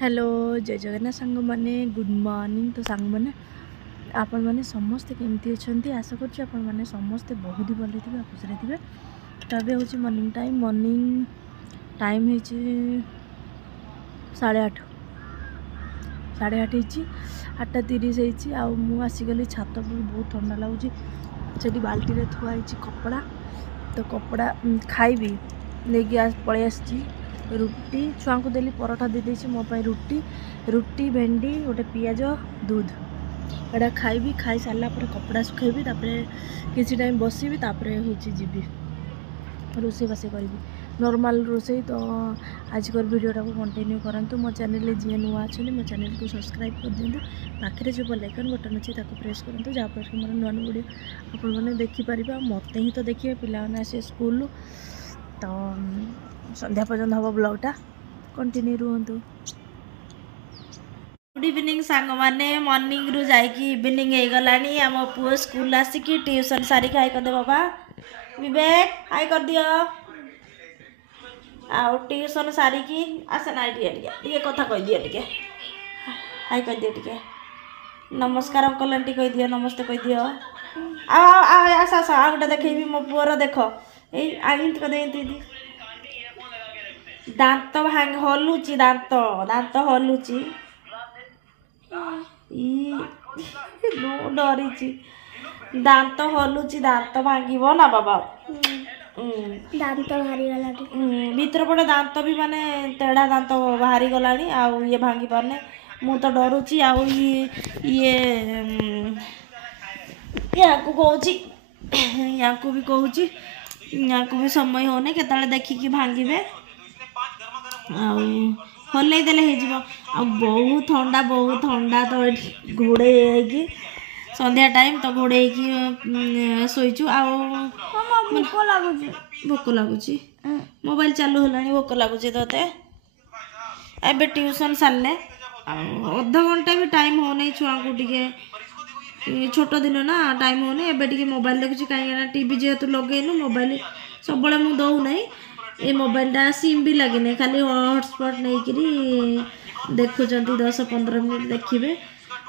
Hello जय जगन्नाथ सांग मैंने गुड मॉर्निंग। तो सांग मैंने आपण मैंने समस्ते केमती अच्छा आशा करुँ आपण मैंने समस्ते बहुत ही भले थे खुशी थे। तो अभी हूँ मॉर्निंग टाइम हो 8:30 8:30 आसिगली छात पर बहुत ठंडा लगुच से बाल्टी थुआई कपड़ा। तो कपड़ा खाइबी लेकिन पलि आसी रुटी छुआ को देली परोठा दे देसी मो पाई रुटी भेंडी गोटे पियाज दूध एटा खाइबी। खाई सारा पर कपड़ा सुखेबी किसी टाइम बसबी हूँ जीवी रोसे बासे करी नॉर्मल रोसे। तो आज वीडियोटा को कंटिन्यू करंतु मो चैनल जी नुआ अच्छे मो चैनल को सब्सक्राइब कर दिंतु पाखे जो बेल आइकन बटन अच्छे प्रेस करूँ जहाँफल कि मोर नुआ नुआ वीडियो आपने देखिपारे मत ही तो देखिए पिलाने आसे स्कूल। तो संध्या पर्यंत हम ब्लॉगटा कंटिन्यू रुहतु। गुड इवनिंग सांग माने मॉर्निंग रु जाइकी इवनिंग हो गलानी आम पुओ स्कूल आसिकी ट्यूशन सारी हाई कर दे बाबा विवेक हाई कर दियो आ ट्यूशन सारिकी आसे ना टे कथा कह दिए टे हाई कर दियो टे नमस्कार अंकल आंटी कह दियो नमस्ते कह दियो आस आस आ गोटे देखी मो पुअर देख ये आनी दांत भांग हलुची दांत दांत हलुची डरी दांत हलुची दांत भांग ना बाबा दांत भारी गला भीतर पटे दांत भी माने तेढ़ा दांत बाहरी गलानी आउ ये भांगी पारने मु तो डरुची आउ ये को कहूची या को भी कहूची या को भी समय होने केताले देखिकी भांगे हल्ले देले बहुत ठंडा तो घोड़े संध्या टाइम तो घोड़े शोचु भोक लगुच मोबाइल चालू है भोक लगुच ते एबे ट्यूशन सारे अध घंटा भी टाइम होने छुआ को टे छोट दिन ना टाइम होने एबे टे मोबाइल देखुची कहीं टीवी जेहेतु लगेनु मोबाइल सब मुझे दौना ये मोबाइलटा सिम भी लगे खाली हॉटस्पॉट नहीं देखुं 10-15 मिनट देखिए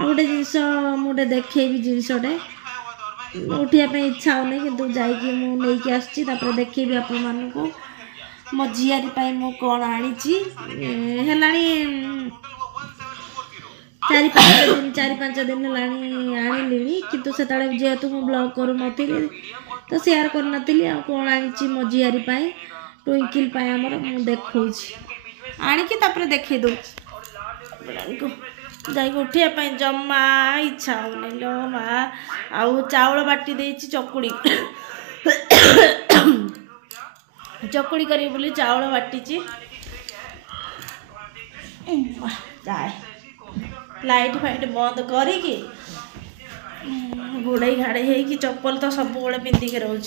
आ गोटे जिनस मुझे देखेबी जिनसटे उठापी इच्छा होनी कि जाकि आसपर देखेबी आपण मानक मो झियारी मु कौन आनी चार पांच दिन आनी किंतु से जेहेतु मु ब्लॉग करू नी तो शेयर कर कौन आनी मो झियारी ट्विंकिल आमर मु देखा आणिकी देखे दो जाइक उठापी जमा इच्छा होनी लो माँ आउ चाउल बाटी दे चकुड़ी चकुड़ी करी बोली चाउल बाटी जाए लाइट फाइट बंद करी घोड़े घाड़े है चप्पल तो सब पिंधिक रोच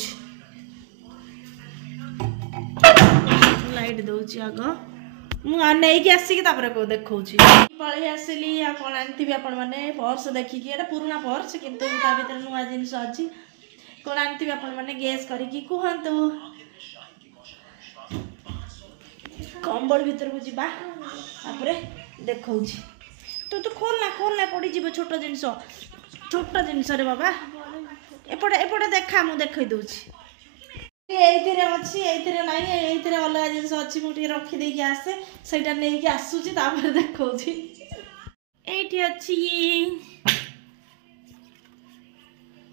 लाइट दूची आग मुझे आसिक देखा पलि आसली कौन आनी आपण मैंने पर्स देखिकी पुराना पर्स किंतु भर नुआ जिनस अच्छी कौन आनी आपण मैंने गेस करके कहतु कंबल भीतर को जा देखा तू खोलना पड़ीज छोट जिनस रे बाबा एपटे एपटे देखा मुझे देख दूची अच्छी ये ना ये अलग जिन अच्छी मुझे रखीदे आसे सहीटा नहीं आसूची देखा ये अच्छी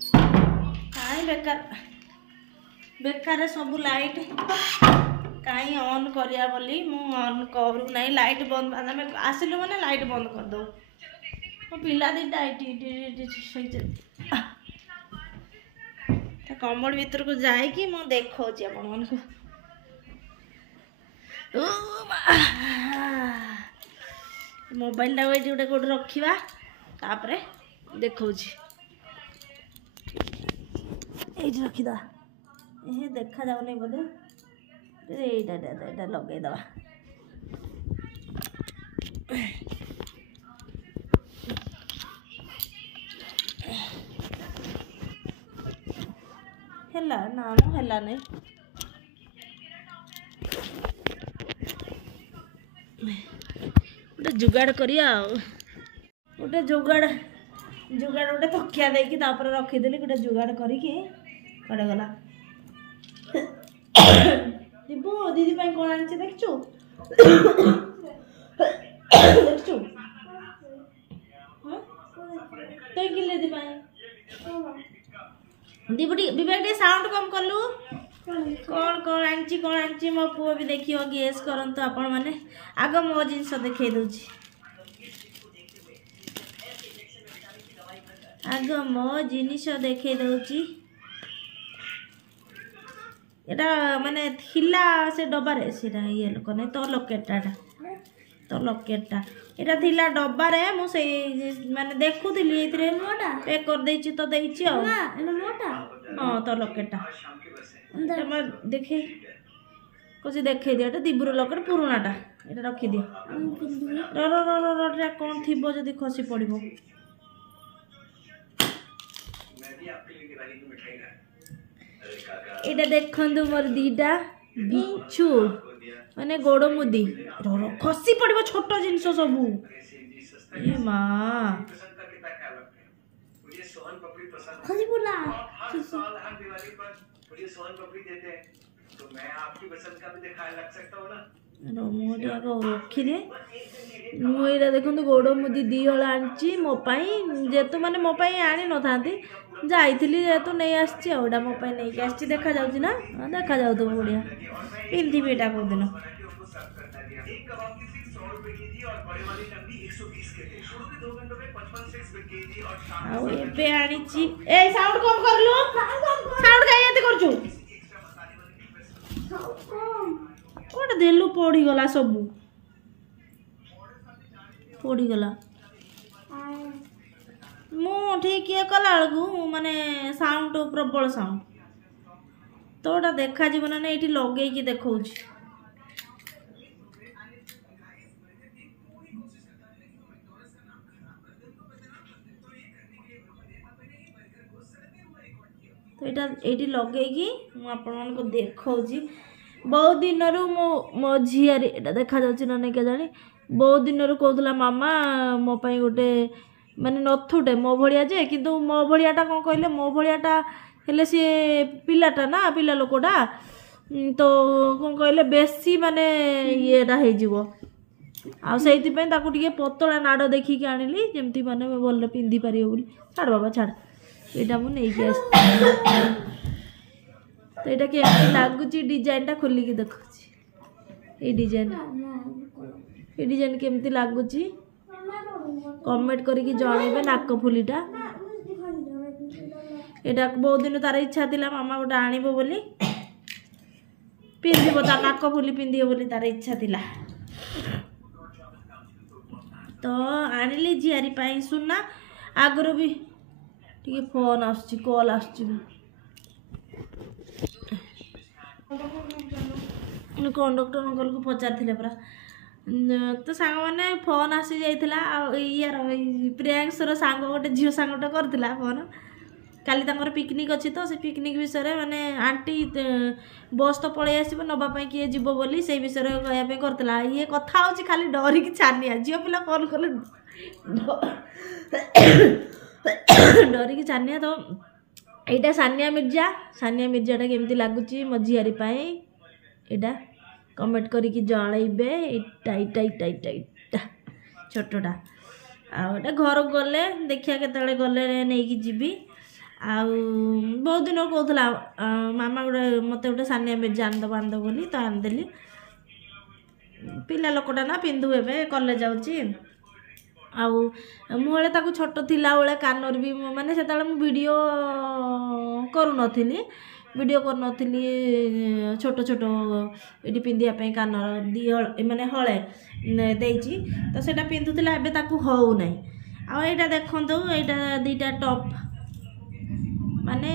कहीं बेकार बेकार सब लाइट कहीं ऑन करिया बोली मु ऑन करू नहीं लाइट बंद आम आसिलु मैंने लाइट बंद कर दो मो पिला दीटा कमल भीतर को जाइकी मु देखा आपण मोबाइल टाइम गोटे गोटे रखा तापर देखा ये रखीद ये देखा जाऊनी बोधे ये लगेद हेला ना हेला नहीं गोटे जुगाड़ करिया गोटे जुगाड़ जुगाड़ गोटे तकिया देकी तापर रखीदेली गोटे जुगाड़ करिकी कड़े गला दीबू दीदी पाई कौन आनी देखचु देखचु तो किले दी पाई दीबू विवेक टे साउंड कम करलु कौन आनी मो पुओ भी देखियो गेस करंतु आपण माने आग मो जिनस देखै दउची आग मो जिनिस देखै दउची एटा माने थिला से डब्बारे सेटा ये लोक नै तो लकेटटा एटा थिला डब्बारे मु से माने देखुथिली एतरे मोटा पैक कर देछि तो देछि आ एना मोटा हां तो लकेटटा मैं देखे कुछ देखे दिया दिब्र लकेट पुराणाटा एटा रखी दियो रो कौन थिबो जदी खसी पड़िबो एटा देखंदु मोर दीटा बिच्छू माने गोड़ मुदी खसी पड़िबो छोट जिंस सबू ए मां खसी पड़ला रखी दे मुझे देखो गोड़ मुदी दी हला आनी मो जेतु मैंने मो आनी न था जाइली जेतु नहीं आसा मो नहीं आसी देखा जाऊँ ना देखा जाऊ तो बढ़िया पिंधि एटा कौ दिन साउंड कम करलु साउंड काई एते करछु कोड देलु पड़ी गला सब पड़ी गला मु ठीक ये कला को माने साउंड प्रबल साउंड तोटा देखा जीवन ना ये लगे कि देखा तो ये लगे मुझे देखा बहुत दिन मो झीआरी एटा देखा जाउछि ना नहीं जानी बहुत दिन कहला मामा मो पाई गोटे माने नथुटे मो भलिया जे किंतु मो भलियाटा कौन कहले मो भलियाटा हेले सी पिलाटा ना पिला लोकटा तो कौन कहले बेसी माने येटा हे जीवो आ सेति पे ताकू टिके पतला नाड़ देखिक आनिली जेमती माने बोल पिंधि पारियो बोली छाड़ बाबा छाड़ एटा मु नै के आस तो एटा केमती लागुची डिजाइनटा खोलिक देखुची ए डिजाइन केमती लागुची कमेंट करके जनइबे नाक फुलीटा एटा बहुत दिन तार इच्छा थिला मामा गोटे आनिबो बोली पिंधिबो तार नाक फुली पिंधिबो बोली तार इच्छा थिला तो आनिली झियारी पाई सुना आगरो भी टिके फोन आसुची कॉल आसुची कंडक्टर अंकल को पचार परा तो सांग मैंने फोन आसी जाइला यार प्रियांशर सांग गोटे झील सांगटा करथिला फोन काली तांकर पिकनिक अच्छी तो से पिकनिक विषय माने आंटी बस तो पलि आसो नापी किए जीव बोली से विषय कहवाई करथिला ये कथा होची खाली डरिकी छानिया झील पिला कॉल कले डरिकी छानिया तो यहाँ सानिया मिर्जाटा केमती लगुच मो झीआरी एटा कमेंट करके जनइबे इटा छोटटा आटा घर गले देखिया केतले गले नहीं जीवी बहुत दिन कहला मामा गोटे मत गोटे सानिया मिर्जा आनद बोली तो आनदेली पिला लोकटा ना पिंधु ए कॉलेज जाऊँगी मुझे ताकू छोट थिला बेले कानर भी माने से वीडियो करूनली छोट छोट ये पिंधापी कानर दी माने हले देची तो सेटा पिंधुला एबे ताकू हो नहीं आईटा देखो यहाँ दीटा टॉप माने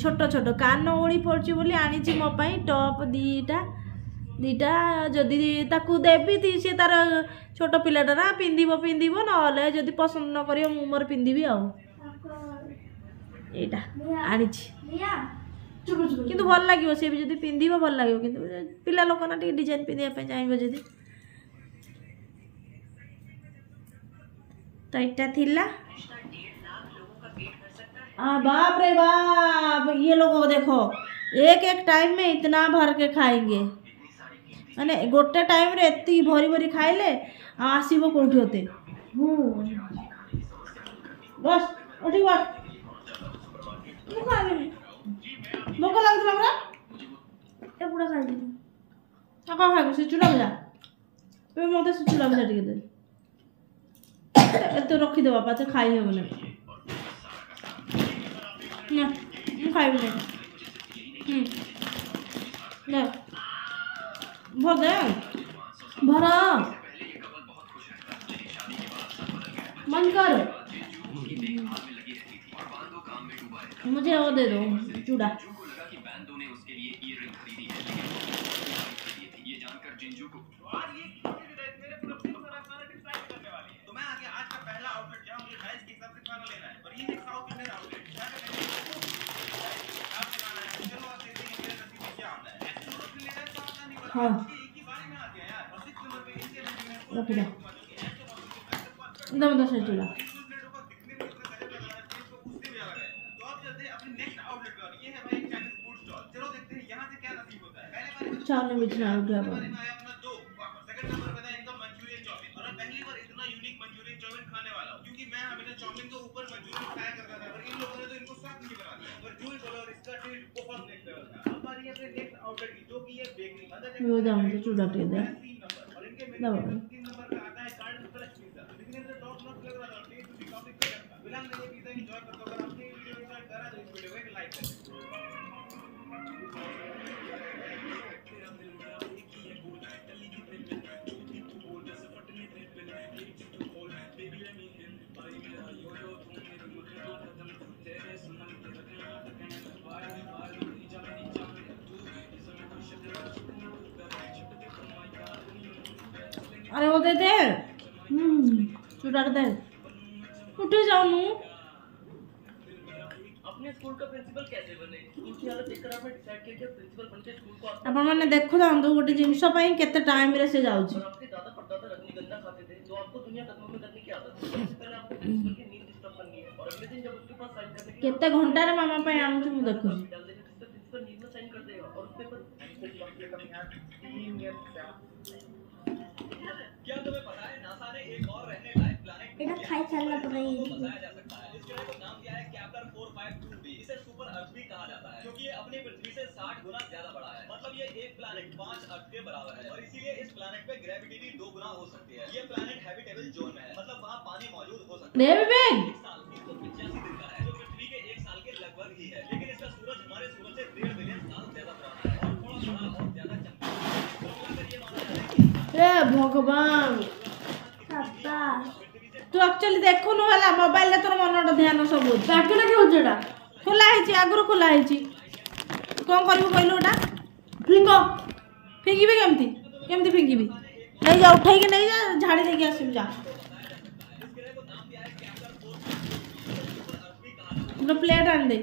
छोट छोट कान ओली पड़ी बोली आनी मो टॉप दीटा जदि ताकू देवी सी तार छोट पिलाटा ना पिंधिब ना जदि पसंद न कर मोर पिंधि आईटा आनी किंतु भल लगे सी भी जब पिंधिब भल लगे कि पिला लोक ना डिजाइन पिंधापी चाहिए जदि तो इटा थिला बाप रे बाप, ये लोगों को देखो एक एक टाइम में इतना भर के खाएंगे, माने गोटे टाइम रे एति भरी भरी खाइले आसीबो कोठी होते। बस उठी बस, तू खाइबे भोक लागुला हमरा ए पूरा खाइ दे आ का खाइबे से चूड़ा भजा ए मते से चूड़ा भजा टिके दे ए तो रखी दे बापा से खाई हेबो ना मैं खाइबे ले भर दे भरा मन कर, मुझे वो दे दो चूड़ा। हाँ रख दे दम 10 चूड़ा। चावल में बिछना उठ गया वो दाम तो चूड़ा के दे दबा अरे वो दे दे चूड़ा दे उठे जाओ नू। अपने स्कूल का प्रिंसिपल कैसे बने स्कूल की हालत देखकर आपने डिसाइड किया कि प्रिंसिपल बनके स्कूल को अपन माने देखो जांदो गोटे जिंस पई केते टाइम रे से जाउची। आपके दादा परदादा रजनीगंधा खाते थे तो आपको दुनिया कदमों में करने की आदत है। सबसे पहले आपको प्रिंसिपल की नींद डिस्टर्ब करनी है और अगले दिन जब उसके पास साइन करने के केते घंटा रे मामा पे आउं छु देखो प्रिंसिपल नींद में साइन कर देगा और उस पेपर क्या तुम्हें पता है नासा ने एक और रहने लायक प्लैनेट इधर खाई चलना पड़ रही है। बताया जा सकता है। इस ग्रह को नाम दिया है कैप्टर 452b। इसे सुपर अर्थ भी कहा जाता है क्योंकि ये अपनी पृथ्वी से 60 गुना ज्यादा बड़ा है। मतलब ये एक प्लैनेट 5 अर्थ के बराबर है और इसीलिए इस प्लैनेट पे ग्रेविटी भी 2 गुना हो सकती है। ये प्लैनेट हैबिटेबल जोन में है, मतलब वहाँ पानी मौजूद हो सकता है। साल 385 दिन का है जो पृथ्वी के 1 साल के लगभग ही है, लेकिन इसका सूरज हमारे सूरज से 1.5 बिलियन साल ज्यादा पुराना है और थोड़ा बड़ा और ज्यादा चमकता है। भगवान तू एक्चुअली देखु न हला मोबाइल ले तोर मनटा ध्यान सब बैठे ना क्यों जेडा खोला है आगुर खोला है कौन करू कहलुटा फिंग फिंगी केमती केमती फिंगी नहीं जा उठाई के नहीं जा झाड़ी देके आसिम जा प्लेट आन दे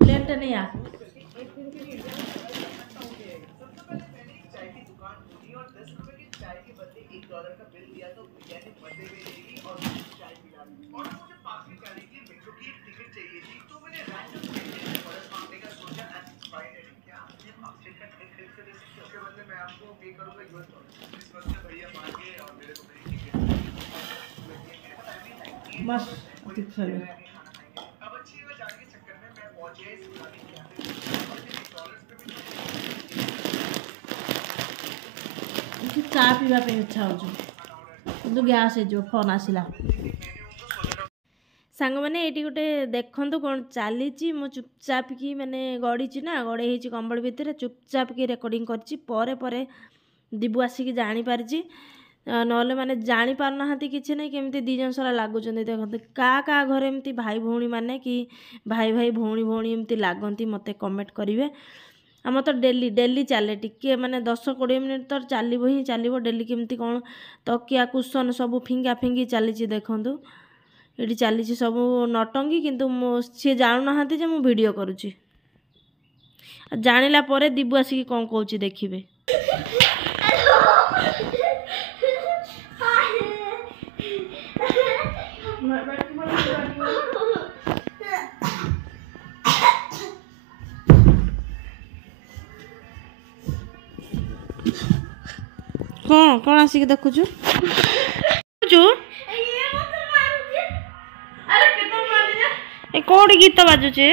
प्लेट नहीं आ बस चा पीवा इच्छा हो गैस जो फोन आसला सांग मैंने ये गोटे देखु कौन चली मु चुपचाप की मैंने गड़ी ना गड़े कंबल भितर चुपचाप की रेकर्डिंग कर दिबू आसिक जापारी नहले मैंने जापारना कि नहीं केमती दी जन सारा लगुच देखते क्या घरे एमती भाई भौणी मैंने कि भाई भाई भौणी भौणी एमती लगती मत कमेंट करेंगे। आम तो डेली डेली चले टिके माने 10-20 मिनट तो चलो ही चलो डेली केमती कौन तकिया कुशन सब फिंगा फिंगी चली देखूँ ये चली सब नटंगी किंतु सी जानूना जे मु वीडियो करुच्ची जानिला दिबू आसिक कौन कौच देखिए। कौन कौन आसिक देखुचु ए कोडी गीत बाजुचे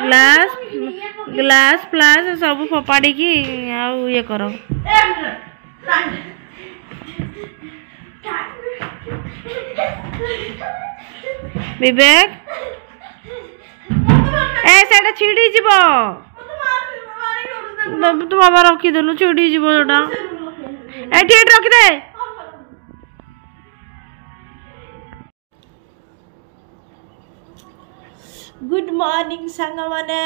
ग्लास ग्लास फ्लास सब फोपाड़ी की आउ ये करो विवेक ए सेटा छिड़ी जीवो तू बाबा रखी देलु छिड़ी जीवो जोटा एठी एठी रखी दे गुड मॉर्निंग सांग माने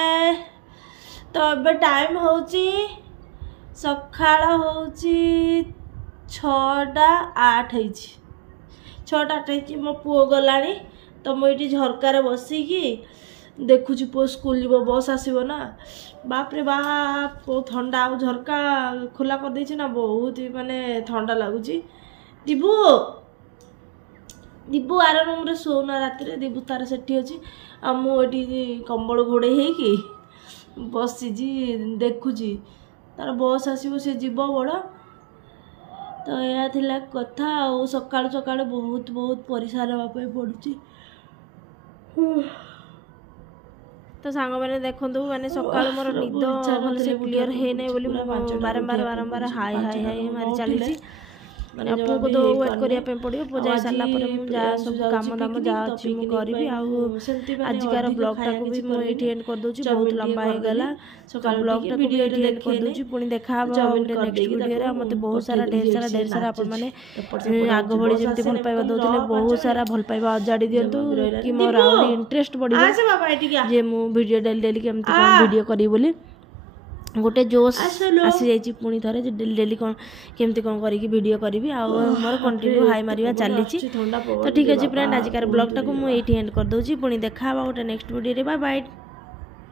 तो अब टाइम होची सकाळ होची 6:08 होईची 6:08 होईची मो पुओ गलाणी तो मु एठी झरकार बसिकी देखुची पुओ स्कूल जीव बस आसीबो ना बाप रे बाप बहुत ठंडा आ झरका खुला कर देछि ना बहुत माने ठंडा लागुची दिबू दिबू आर रूम रे सोना राति रे दिबू तार सेठी अछि आ मु एठी कंबल घोड़े हेकी बसीजी देखुची तार बस आसीबो से जीव बड़ तो यह थिला कथा आ सकाळ सकाळ बहुत बहुत परिसार होबा पे पडुची तो सांग मैंने देखो मैंने सकाल मोर निद भल से क्लियर है नहीं बोली बारंबार बारंबार हाय हाय हाय मारी चली पु को तो वेट करिया पे पड़ियो पु जाय साला पर मु जा सब काम दाम जा अछि मु करबी आ आजिकार ब्लॉग टा को भी मु एठी एंड कर दोची बहुत लंबा हे गला सकाल ब्लॉग टा को भी एठी एंड कर दोची पुनी देखा नेक्स्ट वीडियो रे मते बहुत सारा ढेर सारा अपन माने आग भड़ी जेमते भल पाइबा दोतले बहुत सारा भल पाइबा अजाडी दियंतु कि मोर आउरी इंटरेस्ट बढ़िबा आसे बाबा एठी जे मु वीडियो डेली केमते कोन वीडियो करी बोली गोटे जोश आसी जाइए पुणी थे डेली डेली कौन केमती कौन करी वीडियो करी मोर कंटिन्यू हाई मारिया चली तो ठीक अच्छे फ्रेंड आजिकार ब्लॉग टाक मुझे एंड कर दूसरी पुणी देखा गोटे नेक्स्ट वीडियो बाय बाय।